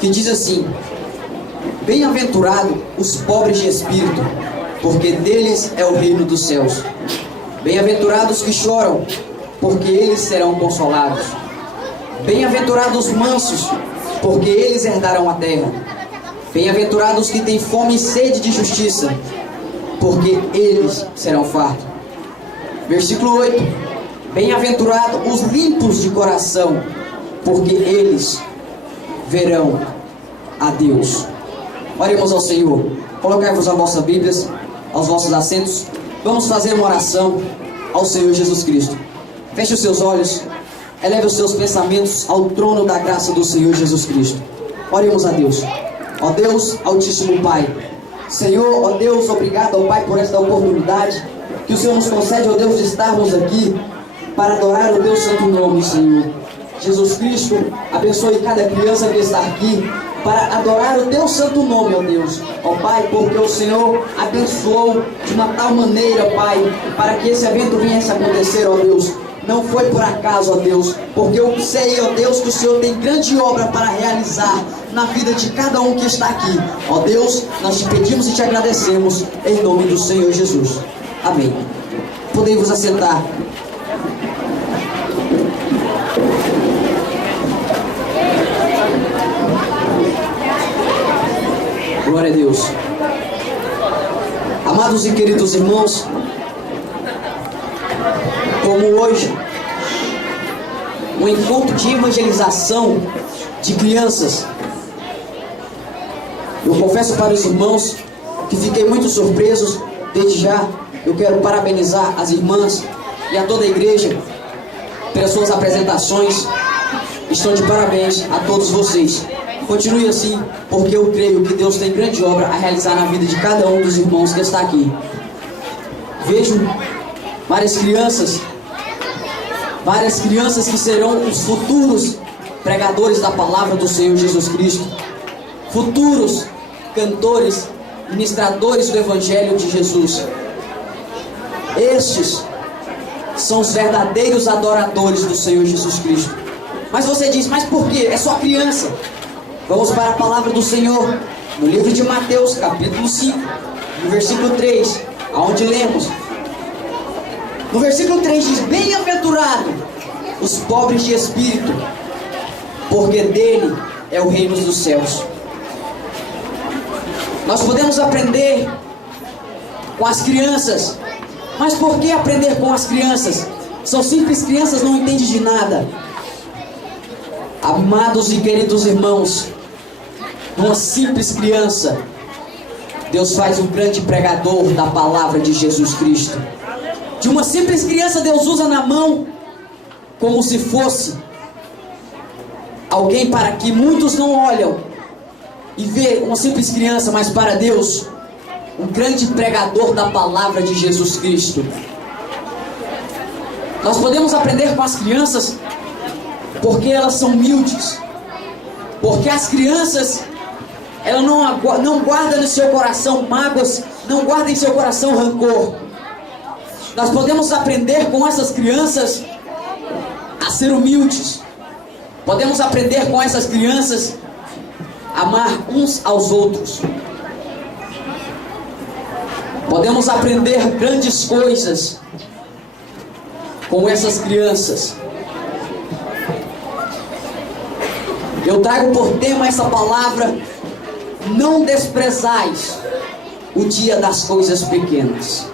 que diz assim: bem-aventurado os pobres de espírito, porque deles é o reino dos céus. Bem-aventurados que choram, porque eles serão consolados. Bem-aventurados os mansos, porque eles herdarão a terra. Bem-aventurados que têm fome e sede de justiça, porque eles serão fartos. Versículo 8: bem-aventurados os limpos de coração, porque eles verão a Deus. Oremos ao Senhor. Colocai-vos as vossas Bíblias aos vossos assentos. Vamos fazer uma oração ao Senhor Jesus Cristo. Feche os seus olhos, eleve os seus pensamentos ao trono da graça do Senhor Jesus Cristo. Oremos a Deus. Ó Deus, Altíssimo Pai, Senhor, ó Deus, obrigado, ó Pai, por esta oportunidade que o Senhor nos concede, ó Deus, de estarmos aqui para adorar o Teu santo nome, Senhor. Jesus Cristo, abençoe cada criança que está aqui para adorar o Teu santo nome, ó Deus. Ó Pai, porque o Senhor abençoou de uma tal maneira, ó Pai, para que esse evento viesse a acontecer, ó Deus. Não foi por acaso, ó Deus, porque eu sei, ó Deus, que o Senhor tem grande obra para realizar na vida de cada um que está aqui. Ó Deus, nós te pedimos e te agradecemos em nome do Senhor Jesus. Amém. Podem vos assentar. Glória a Deus. Amados e queridos irmãos, como hoje, um encontro de evangelização de crianças, eu confesso para os irmãos que fiquei muito surpreso. Desde já, eu quero parabenizar as irmãs e a toda a igreja pelas suas apresentações. Estão de parabéns a todos vocês. Continue assim, porque eu creio que Deus tem grande obra a realizar na vida de cada um dos irmãos que está aqui. Vejo várias crianças que serão os futuros pregadores da palavra do Senhor Jesus Cristo, futuros cantores, ministradores do Evangelho de Jesus. Estes são os verdadeiros adoradores do Senhor Jesus Cristo. Mas você diz, mas por quê? É só criança. Vamos para a palavra do Senhor, no livro de Mateus, capítulo 5, no versículo 3, aonde lemos. No versículo 3 diz: bem-aventurado os pobres de espírito, porque dele é o reino dos céus. Nós podemos aprender com as crianças, mas por que aprender com as crianças? São simples crianças, não entendem de nada. Amados e queridos irmãos, uma simples criança, Deus faz um grande pregador da palavra de Jesus Cristo. De uma simples criança, Deus usa na mão como se fosse alguém para que muitos não olham e vê uma simples criança, mas para Deus, um grande pregador da palavra de Jesus Cristo. Nós podemos aprender com as crianças porque elas são humildes, porque as crianças, elas não guardam no seu coração mágoas, não guardam em seu coração rancor. Nós podemos aprender com essas crianças a ser humildes. Podemos aprender com essas crianças a amar uns aos outros. Podemos aprender grandes coisas com essas crianças. Eu trago por tema essa palavra: não desprezais o dia das coisas pequenas.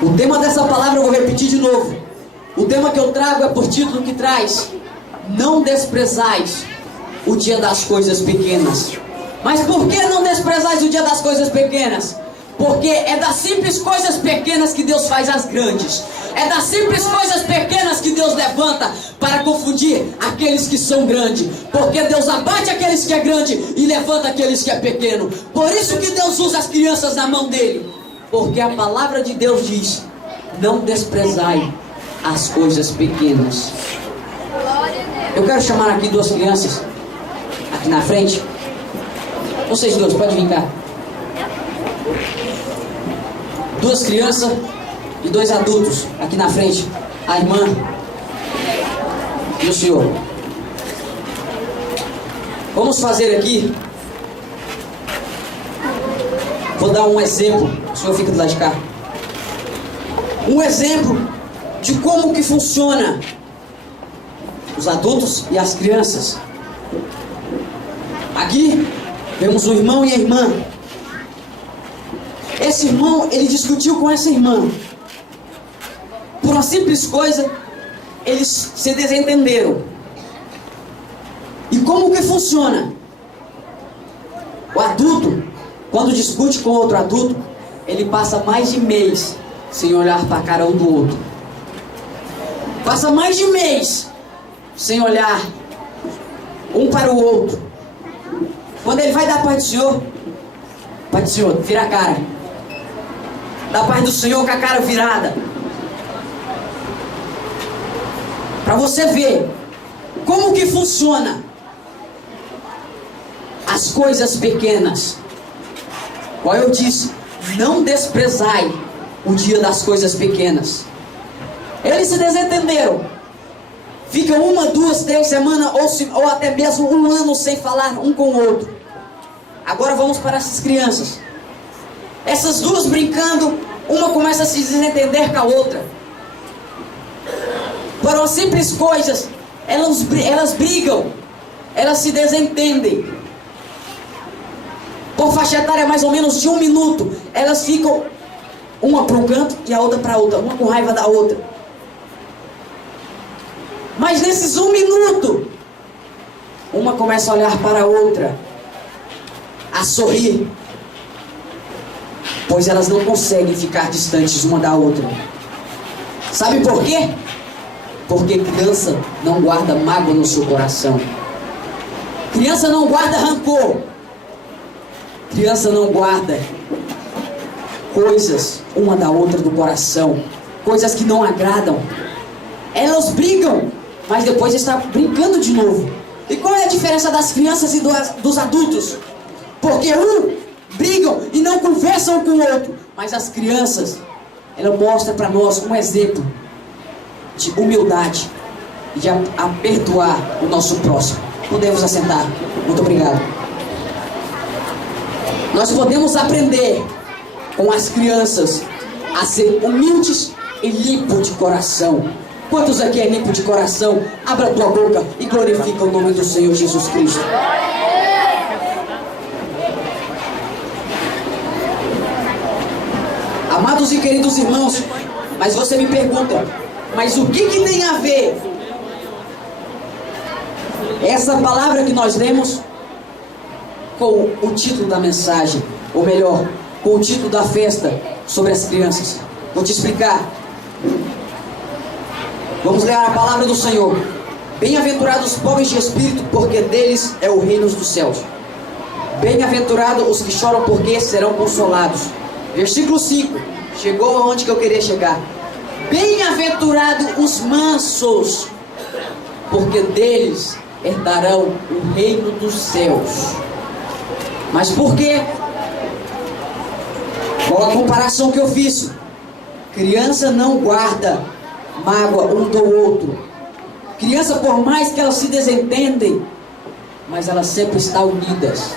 O tema dessa palavra eu vou repetir de novo. O tema que eu trago é por título que traz: não desprezais o dia das coisas pequenas. Mas por que não desprezais o dia das coisas pequenas? Porque é das simples coisas pequenas que Deus faz as grandes. É das simples coisas pequenas que Deus levanta para confundir aqueles que são grandes. Porque Deus abate aqueles que é grande e levanta aqueles que é pequeno. Por isso que Deus usa as crianças na mão dele. Porque a palavra de Deus diz: não desprezai as coisas pequenas. Eu quero chamar aqui duas crianças aqui na frente. Vocês dois, pode vir cá. Duas crianças e dois adultos aqui na frente. A irmã e o senhor. Vamos fazer aqui. Vou dar um exemplo. O senhor fica do lado de cá. Um exemplo de como que funciona os adultos e as crianças. Aqui vemos o irmão e a irmã. Esse irmão, ele discutiu com essa irmã. Por uma simples coisa, eles se desentenderam. E como que funciona? O adulto, quando discute com outro adulto, ele passa mais de mês sem olhar para a cara um do outro. Passa mais de mês sem olhar um para o outro. Quando ele vai dar a paz do Senhor, paz do Senhor, vira a cara. Da paz do Senhor com a cara virada. Para você ver como que funciona as coisas pequenas. Qual eu disse, não desprezai o dia das coisas pequenas. Eles se desentenderam. Ficam 1, 2, 3 semanas ou até mesmo 1 ano sem falar um com o outro. Agora vamos para essas crianças. Essas duas brincando, uma começa a se desentender com a outra. Por umas simples coisas, elas brigam, elas se desentendem. Por faixa etária mais ou menos de 1 minuto, elas ficam uma para um canto e a outra para a outra, uma com raiva da outra. Mas nesses 1 minuto, uma começa a olhar para a outra, a sorrir, pois elas não conseguem ficar distantes uma da outra. Sabe por quê? Porque criança não guarda mágoa no seu coração. Criança não guarda rancor. Criança não guarda coisas uma da outra do coração, coisas que não agradam. Elas brigam, mas depois está brincando de novo. E qual é a diferença das crianças e dos adultos? Porque brigam e não conversam com o outro, mas as crianças, ela mostra para nós um exemplo de humildade e de perdoar o nosso próximo. Podemos assentar. Muito obrigado. Nós podemos aprender com as crianças a ser humildes e limpo de coração. Quantos aqui é limpo de coração? Abra a tua boca e glorifica o nome do Senhor Jesus Cristo. Amados e queridos irmãos, mas você me pergunta, mas o que tem a ver essa palavra que nós lemos com o título da mensagem, ou melhor, com o título da festa sobre as crianças? Vou te explicar. Vamos ler a palavra do Senhor. Bem-aventurados os pobres de espírito, porque deles é o reino dos céus. Bem-aventurados os que choram, porque serão consolados. Versículo 5. Chegou aonde que eu queria chegar. Bem-aventurados os mansos, porque deles herdarão o reino dos céus. Mas por quê? Qual a comparação que eu fiz? Criança não guarda mágoa um do outro. Criança, por mais que elas se desentendem, mas elas sempre estão unidas.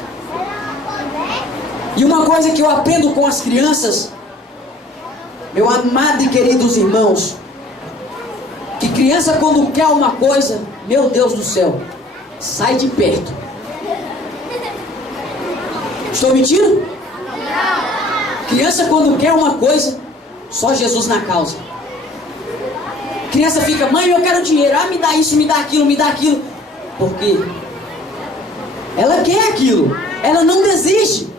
E uma coisa que eu aprendo com as crianças, meu amado e queridos irmãos, que criança quando quer uma coisa, meu Deus do céu, sai de perto. Estou mentindo? Criança quando quer uma coisa, só Jesus na causa. Criança fica, mãe, eu quero dinheiro, me dá isso, me dá aquilo, me dá aquilo. Por quê? Ela quer aquilo, ela não desiste.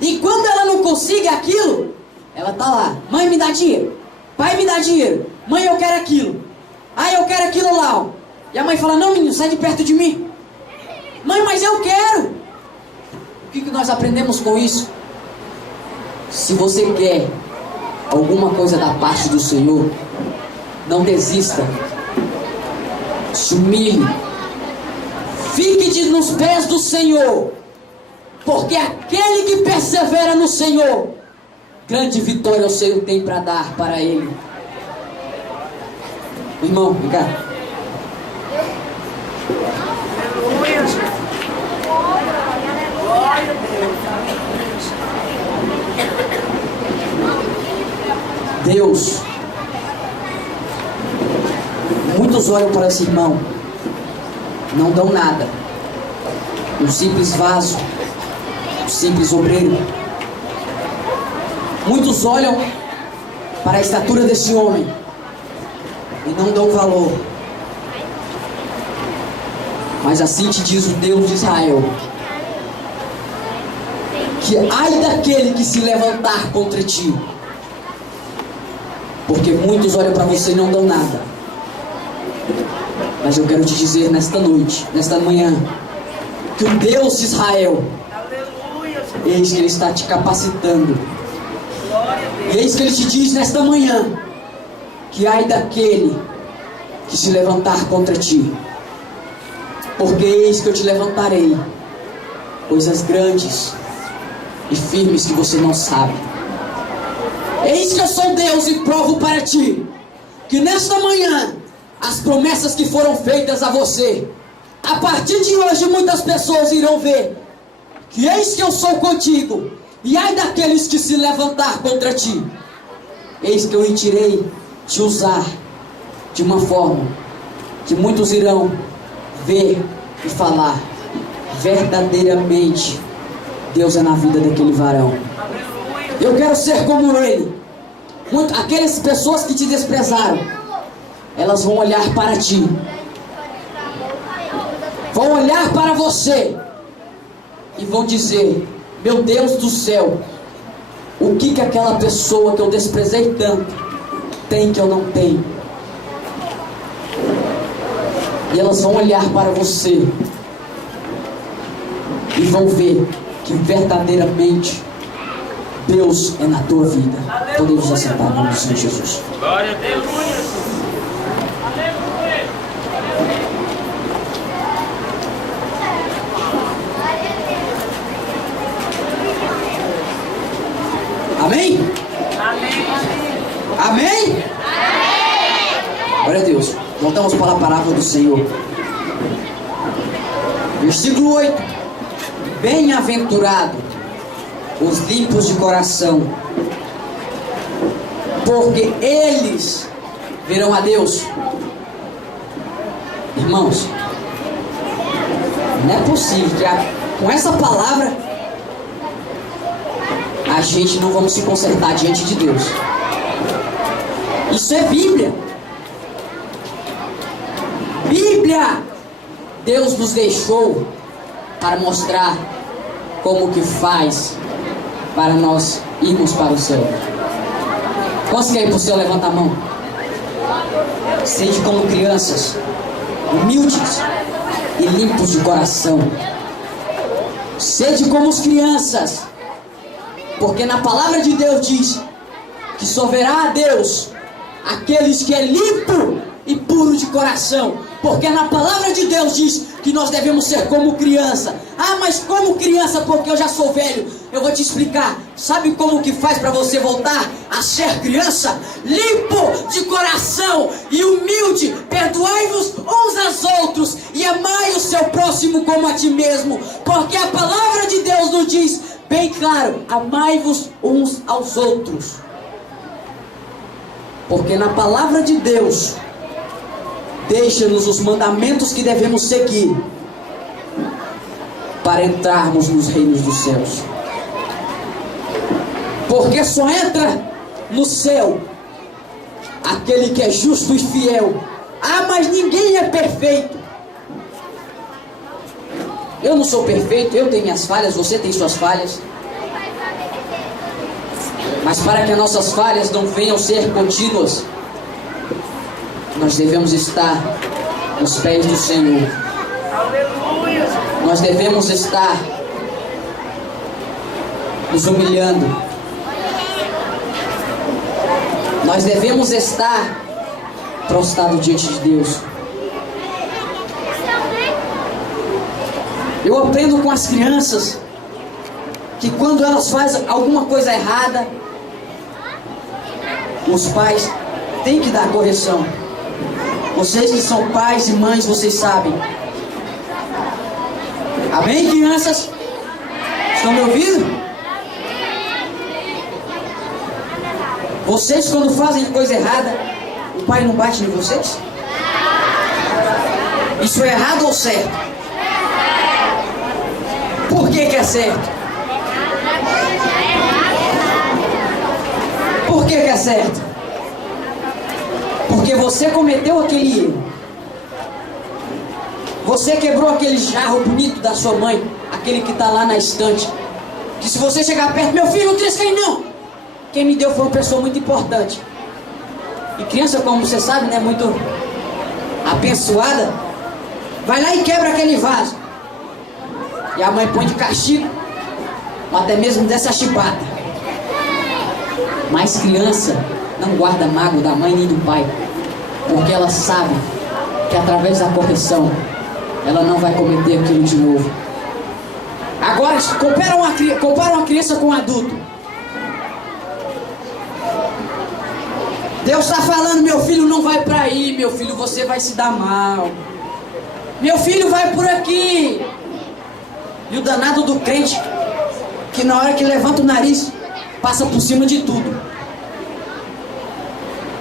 E quando ela não consegue aquilo, ela tá lá, mãe, me dá dinheiro, pai, me dá dinheiro, mãe, eu quero aquilo, eu quero aquilo lá, ó. E a mãe fala, não, menino, sai de perto de mim. Mãe, mas eu quero. O que nós aprendemos com isso? Se você quer alguma coisa da parte do Senhor, não desista, se humilhe, fique nos pés do Senhor, porque aquele que persevera no Senhor, grande vitória o Senhor tem para dar para ele. Irmão, vem cá. Deus, muitos olham para esse irmão, não dão nada. Um simples vaso, um simples obreiro. Muitos olham para a estatura desse homem e não dão valor. Mas assim te diz o Deus de Israel, que ai daquele que se levantar contra ti, porque muitos olham para você e não dão nada. Mas eu quero te dizer nesta noite, nesta manhã, que o Deus de Israel, eis que Ele está te capacitando. E eis que Ele te diz nesta manhã, que ai daquele que se levantar contra ti, porque eis que eu te levantarei coisas grandes e firmes que você não sabe. Eis que eu sou Deus e provo para ti, que nesta manhã, as promessas que foram feitas a você, a partir de hoje muitas pessoas irão ver, que eis que eu sou contigo, e ai daqueles que se levantar contra ti, eis que eu irei te usar de uma forma que muitos irão ver e falar, verdadeiramente Deus é na vida daquele varão. Eu quero ser como ele. Aquelas pessoas que te desprezaram, elas vão olhar para ti, vão olhar para você e vão dizer, meu Deus do céu, o que aquela pessoa que eu desprezei tanto tem que eu não tenho? E elas vão olhar para você e vão ver que verdadeiramente Deus é na tua vida. Podemos assentar no Senhor Jesus. Glória a Deus. Amém? Amém. Amém? Glória a Deus. Voltamos para a palavra do Senhor. Versículo 8. Bem-aventurado os limpos de coração, porque eles verão a Deus. Irmãos, não é possível que com essa palavra a gente não vamos se consertar diante de Deus. Isso é Bíblia. Bíblia. Deus nos deixou para mostrar como que faz para nós irmos para o céu. Quantos querem ir para o céu? Levanta a mão. Sede como crianças, humildes e limpos de coração. Sede como as crianças, porque na palavra de Deus diz que só verá a Deus aqueles que é limpo e puro de coração. Porque na palavra de Deus diz que nós devemos ser como criança. Ah, mas como criança? Porque eu já sou velho. Eu vou te explicar. Sabe como que faz para você voltar a ser criança? Limpo de coração e humilde. Perdoai-vos uns aos outros e amai o seu próximo como a ti mesmo. Porque a palavra de Deus nos diz bem claro, amai-vos uns aos outros. Porque na palavra de Deus deixa-nos os mandamentos que devemos seguir para entrarmos nos reinos dos céus. Porque só entra no céu aquele que é justo e fiel. Ah, mas ninguém é perfeito. Eu não sou perfeito, eu tenho minhas falhas, você tem suas falhas. Mas para que as nossas falhas não venham ser contínuas, nós devemos estar nos pés do Senhor. Aleluia. Nós devemos estar nos humilhando. Nós devemos estar prostrado diante de Deus. Eu aprendo com as crianças que quando elas fazem alguma coisa errada, os pais têm que dar correção. Vocês que são pais e mães, vocês sabem. Amém, crianças? Estão me ouvindo? Vocês, quando fazem coisa errada, o pai não bate em vocês? Isso é errado ou certo? Por que que é certo? Por que que é certo? Porque você cometeu aquele erro. Você quebrou aquele jarro bonito da sua mãe, aquele que está lá na estante. Que se você chegar perto, meu filho, não trisca aí não. Quem me deu foi uma pessoa muito importante. E criança, como você sabe, né, muito abençoada, vai lá e quebra aquele vaso. E a mãe põe de castigo, ou até mesmo dessa chibata. Mas criança não guarda mágoa da mãe nem do pai, porque ela sabe que através da correção ela não vai cometer aquilo de novo. Agora, compara uma criança com um adulto. Deus está falando, meu filho, não vai para aí, meu filho, você vai se dar mal. Meu filho, vai por aqui. E o danado do crente, que na hora que levanta o nariz, passa por cima de tudo.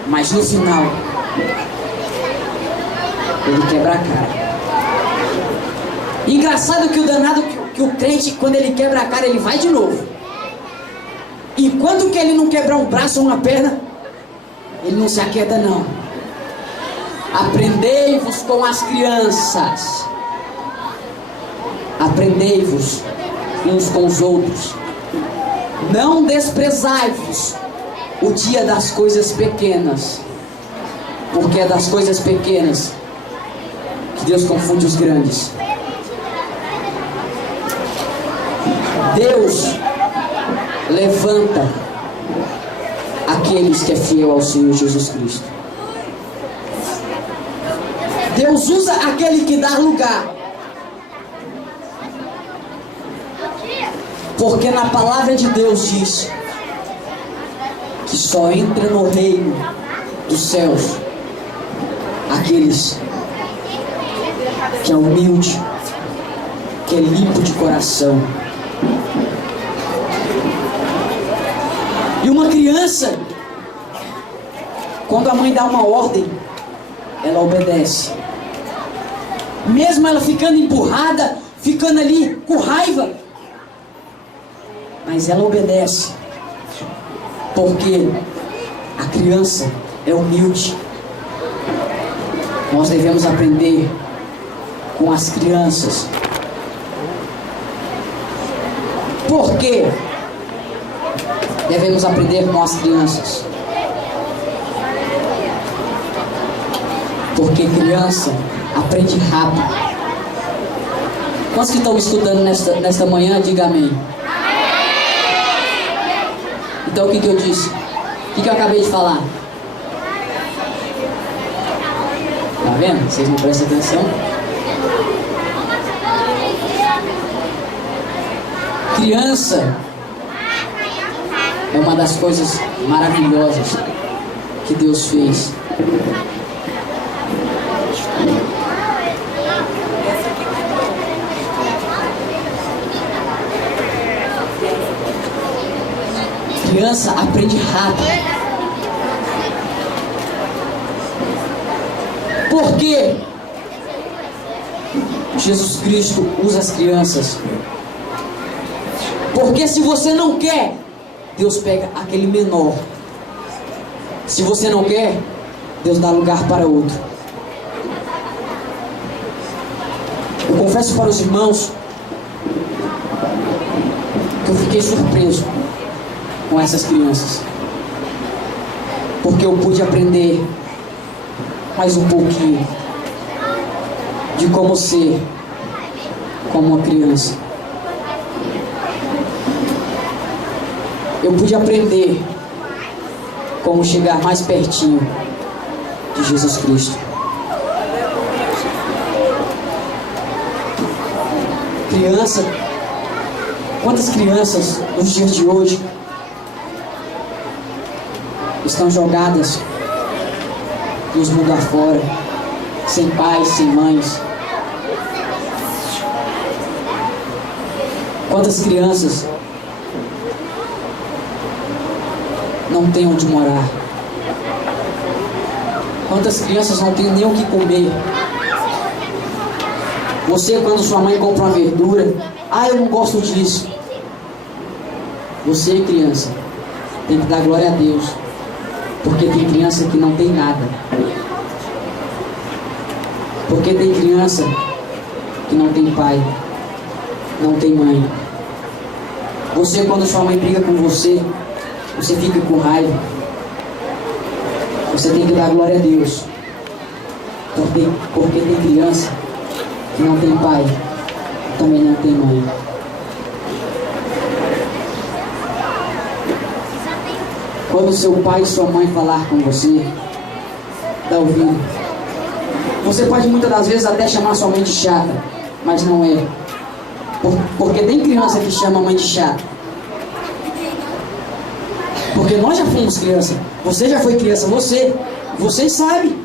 Mas no final, ele quebra a cara. Engraçado que o danado, que o crente, quando ele quebra a cara, ele vai de novo. Enquanto que ele não quebrar um braço ou uma perna, ele não se aquieta não. Aprendei-vos com as crianças. Aprendei-vos uns com os outros. Não desprezai-vos o dia das coisas pequenas, porque é das coisas pequenas que Deus confunde os grandes. Deus levanta aqueles que é fiel ao Senhor Jesus Cristo. Deus usa aquele que dá lugar. Porque na palavra de Deus diz que só entra no reino dos céus aqueles que é humilde, que é limpo de coração. E uma criança, quando a mãe dá uma ordem, ela obedece. Mesmo ela ficando empurrada, ficando ali com raiva, mas ela obedece. Porque a criança é humilde. Nós devemos aprender com as crianças. Por quê? Devemos aprender com as crianças. Porque criança aprende rápido. Quantos que estão me escutando nesta manhã, diga amém. Então o que eu disse? O que eu acabei de falar? Tá vendo? Vocês não prestam atenção? Criança é uma das coisas maravilhosas que Deus fez. Criança aprende rápido. Por que Jesus Cristo usa as crianças? Porque se você não quer, Deus pega aquele menor. Se você não quer, Deus dá lugar para outro. Eu confesso para os irmãos que eu fiquei surpreso com essas crianças, porque eu pude aprender mais um pouquinho de como ser como uma criança. Eu pude aprender como chegar mais pertinho de Jesus Cristo. Criança, quantas crianças nos dias de hoje estão jogadas nos mundos afora, sem pais, sem mães? Quantas crianças não têm onde morar? Quantas crianças não têm nem o que comer? Você, quando sua mãe compra uma verdura, eu não gosto disso. Você, criança, tem que dar glória a Deus, porque tem criança que não tem nada. Porque tem criança que não tem pai, não tem mãe. Você, quando sua mãe briga com você, você fica com raiva. Você tem que dar glória a Deus, porque tem criança que não tem pai, também não tem mãe. Quando seu pai e sua mãe falar com você, dá ouvido. Você pode muitas das vezes até chamar sua mãe de chata, mas não é. Porque tem criança que chama a mãe de chata. Porque nós já fomos criança. Você já foi criança, vocês sabem.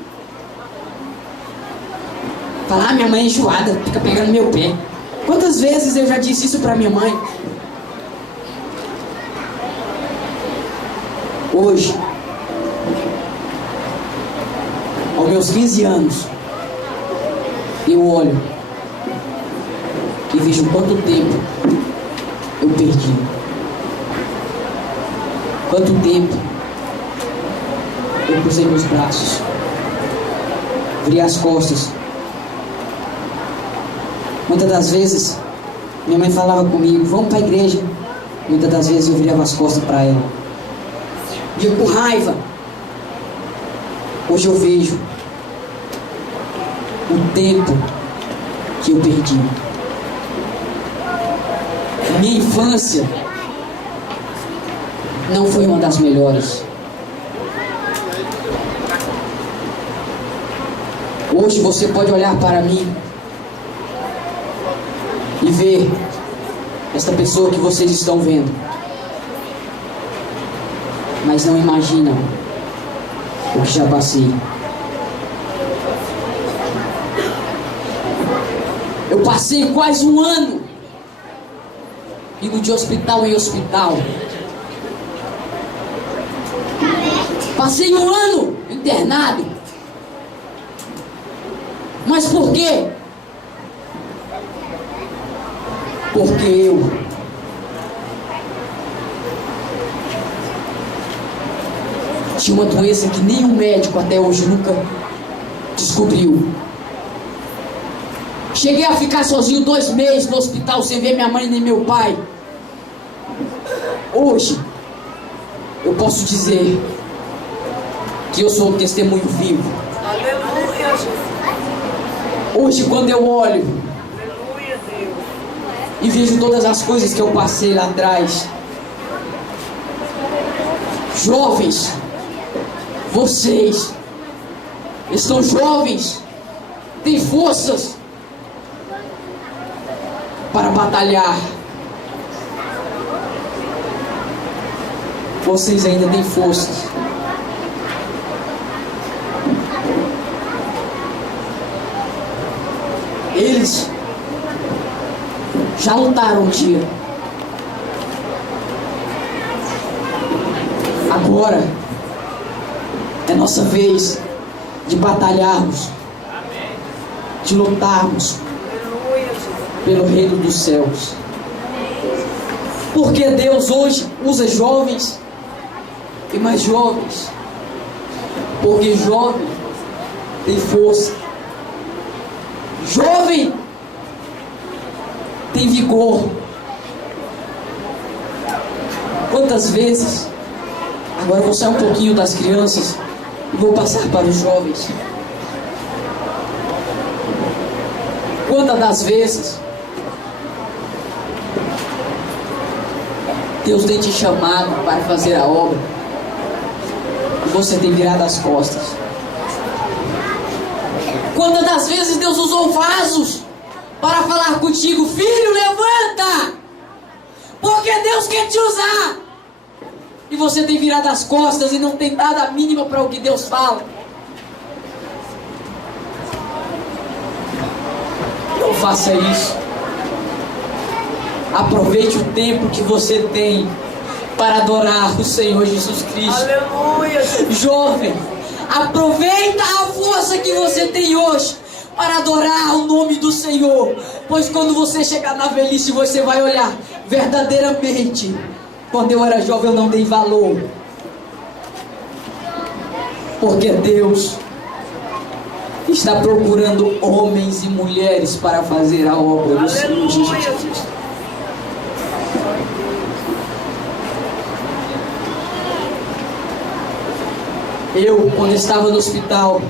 Falar, minha mãe é enjoada, fica pegando meu pé. Quantas vezes eu já disse isso pra minha mãe? Hoje, aos meus 15 anos, eu olho e vejo quanto tempo eu perdi. Quanto tempo eu cruzei meus braços, virei as costas. Muitas das vezes, minha mãe falava comigo, vamos para a igreja. Muitas das vezes eu virava as costas para ela. E eu com raiva. Hoje eu vejo o tempo que eu perdi. Minha infância não foi uma das melhores. Hoje você pode olhar para mim e ver esta pessoa que vocês estão vendo, mas não imaginam o que já passei. Eu passei quase um ano indo de hospital em hospital. Passei um ano internado. Mas por quê? Porque eu tinha uma doença que nenhum médico até hoje nunca descobriu. Cheguei a ficar sozinho 2 meses no hospital sem ver minha mãe nem meu pai. Hoje eu posso dizer que eu sou um testemunho vivo. Aleluia, Jesus. Hoje, quando eu olho Aleluia, Deus. e vejo todas as coisas que eu passei lá atrás, jovens, vocês estão jovens, têm forças para batalhar. Vocês ainda têm forças. Eles já lutaram um dia. Agora é nossa vez de batalharmos, de lutarmos pelo reino dos céus. Porque Deus hoje usa jovens e mais jovens. Porque jovem tem força. Jovem tem vigor. Quantas vezes, agora eu vou sair um pouquinho das crianças e vou passar para os jovens. Quantas das vezes Deus tem te chamado para fazer a obra e você tem virado as costas? Quantas das vezes Deus usou vasos para falar contigo, filho, levanta, porque Deus quer te usar, e você tem virado as costas e não tem dado a mínima para o que Deus fala? Não faça isso. Aproveite o tempo que você tem para adorar o Senhor Jesus Cristo. Aleluia, Jesus. Jovem, aproveita a força que você tem hoje para adorar o nome do Senhor, pois quando você chegar na velhice você vai olhar verdadeiramente. Quando eu era jovem eu não dei valor, porque Deus está procurando homens e mulheres para fazer a obra do Senhor Jesus. Aleluia, Jesus. Eu, quando estava no hospital,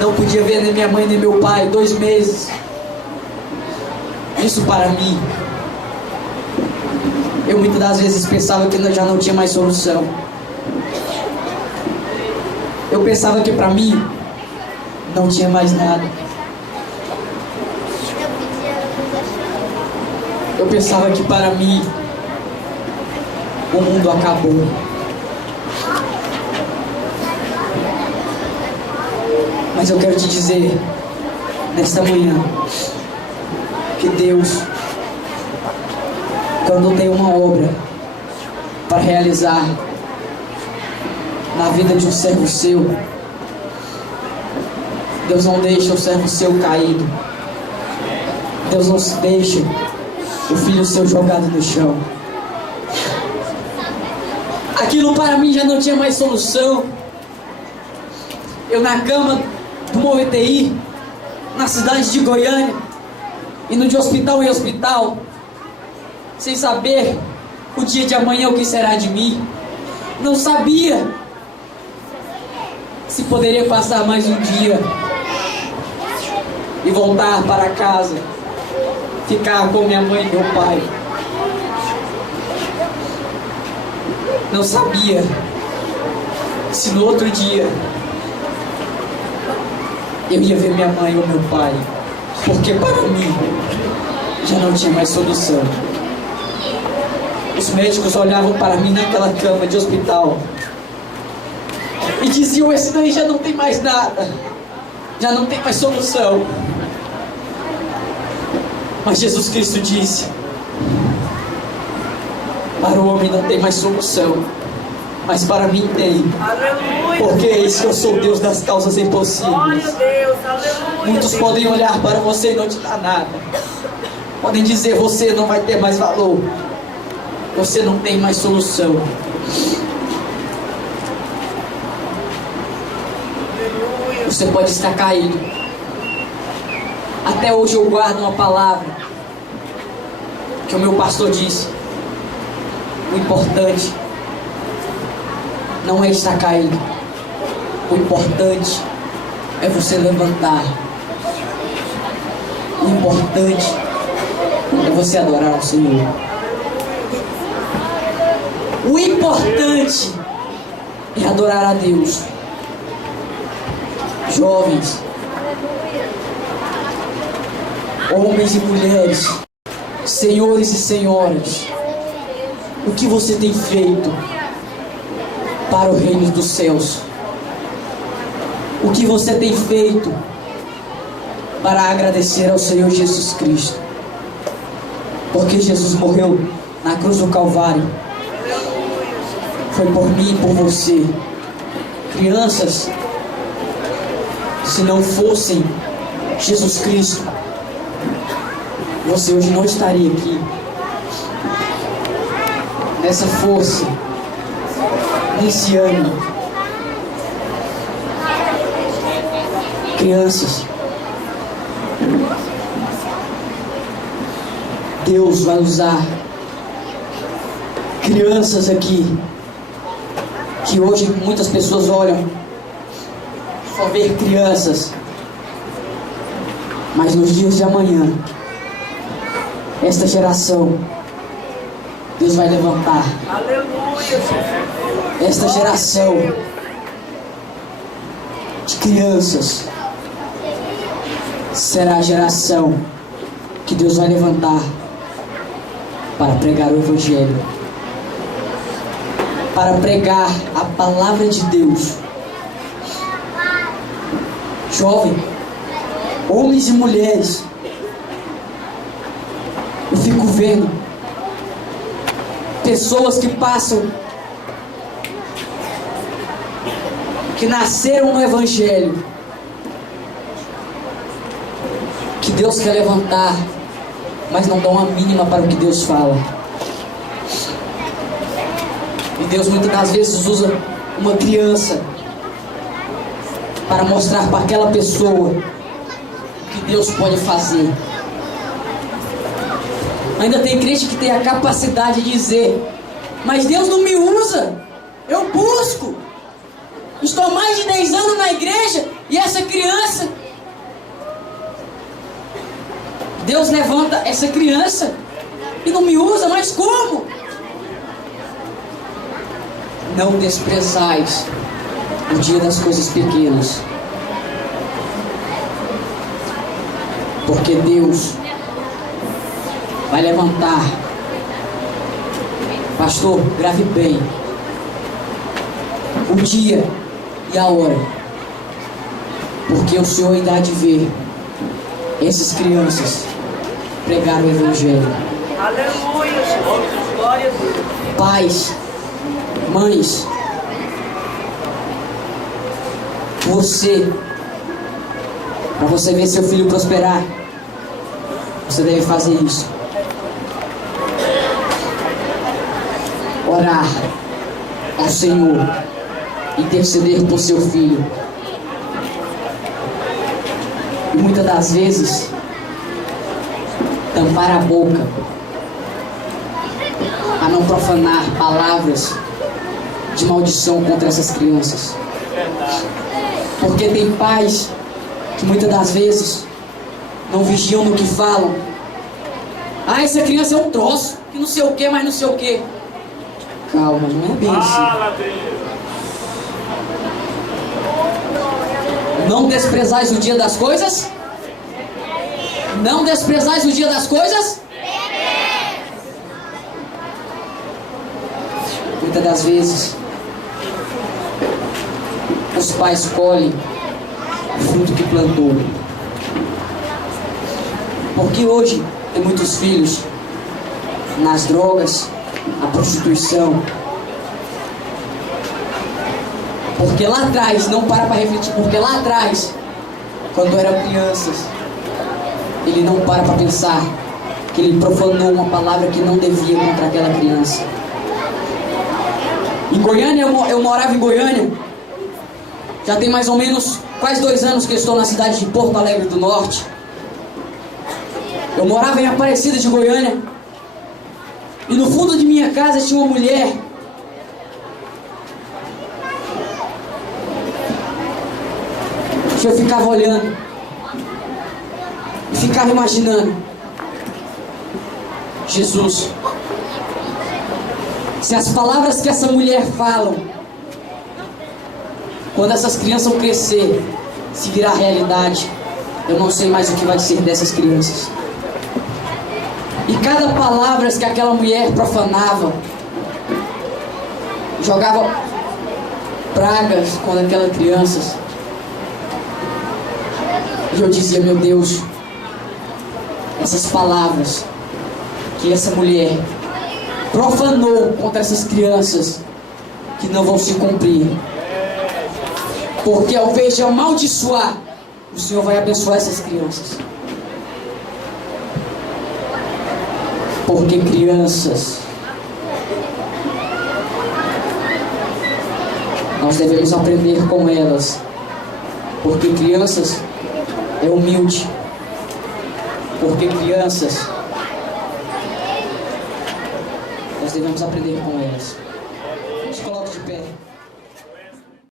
não podia ver nem minha mãe nem meu pai, 2 meses. Isso para mim, eu muitas das vezes pensava que já não tinha mais solução. Eu pensava que para mim não tinha mais nada. Eu pensava que para mim o mundo acabou. Mas eu quero te dizer nesta manhã que Deus, quando tem uma obra para realizar na vida de um servo seu, Deus não deixa o servo seu caído. Deus não deixa o filho seu jogado no chão. Aquilo para mim já não tinha mais solução. Eu na cama de uma UTI, na cidade de Goiânia, indo de hospital em hospital, sem saber o dia de amanhã o que será de mim. Não sabia se poderia passar mais um dia e voltar para casa, ficar com minha mãe e meu pai. Não sabia se no outro dia eu ia ver minha mãe ou meu pai, porque para mim já não tinha mais solução. Os médicos olhavam para mim naquela cama de hospital e diziam: esse daí já não tem mais nada, já não tem mais solução. Mas Jesus Cristo disse: para o homem não tem mais solução, mas para mim tem. Aleluia. Porque eis que eu sou o Deus das causas Glória impossíveis. a Deus. Aleluia. Muitos Deus. podem olhar para você e não te dar nada. Podem dizer: você não vai ter mais valor, você não tem mais solução. Aleluia. Você pode estar caído. Até hoje eu guardo uma palavra que o meu pastor disse: o importante não é estar caído, o importante é você levantar. O importante é você adorar o Senhor. O importante é adorar a Deus. Jovens, homens e mulheres, senhores e senhoras, o que você tem feito para o reino dos céus? O que você tem feito para agradecer ao Senhor Jesus Cristo? Porque Jesus morreu na cruz do Calvário. Foi por mim e por você. Crianças, se não fossem Jesus Cristo, você hoje não estaria aqui. Nessa força, nesse ânimo. Crianças, Deus vai usar crianças aqui, que hoje muitas pessoas olham, só ver crianças, mas nos dias de amanhã, esta geração, Deus vai levantar. Aleluia. Esta geração de crianças será a geração que Deus vai levantar para pregar o Evangelho, para pregar a palavra de Deus. Jovem, homens e mulheres, eu fico vendo pessoas que passam, que nasceram no Evangelho, que Deus quer levantar, mas não dão a mínima para o que Deus fala. E Deus muitas das vezes usa uma criança para mostrar para aquela pessoa o que Deus pode fazer. Ainda tem crente que tem a capacidade de dizer: mas Deus não me usa, eu busco, estou há mais de 10 anos na igreja e essa criança, Deus levanta essa criança e não me usa, mas como? Não desprezais o dia das coisas pequenas, porque Deus vai levantar. Pastor, grave bem o dia e a hora, porque o Senhor ainda há de ver essas crianças pregar o Evangelho. Aleluia, Jesus. Glória a Deus. Pais, mães, para você ver seu filho prosperar, você deve fazer isso: orar ao Senhor, interceder por seu filho. E muitas das vezes tampar a boca, a não profanar palavras de maldição contra essas crianças. Porque tem pais que muitas das vezes não vigiam no que falam. Ah, essa criança é um troço, que não sei o que, mas não sei o que. Calma, não é bem assim. Não desprezais o dia das coisas? Não desprezais o dia das coisas? Muitas das vezes os pais colhem o fruto que plantou. Porque hoje tem muitos filhos nas drogas, na prostituição. Porque lá atrás, não para refletir, porque lá atrás, quando eram crianças, ele não para pensar que ele profanou uma palavra que não devia contra aquela criança. Em Goiânia, eu morava em Goiânia, já tem mais ou menos quase 2 anos que eu estou na cidade de Porto Alegre do Norte. Eu morava em Aparecida de Goiânia, e no fundo de minha casa tinha uma mulher que eu ficava olhando e ficava imaginando: Jesus, se as palavras que essa mulher fala, quando essas crianças vão crescer, se virar realidade, eu não sei mais o que vai ser dessas crianças. E cada palavra que aquela mulher profanava, jogava pragas contra aquelas crianças. E eu dizia: meu Deus, essas palavras que essa mulher profanou contra essas crianças, que não vão se cumprir. Porque ao invés de amaldiçoar, o Senhor vai abençoar essas crianças. Porque crianças, nós devemos aprender com elas. Porque crianças é humilde. Porque crianças, nós devemos aprender com elas. Se coloque de pé.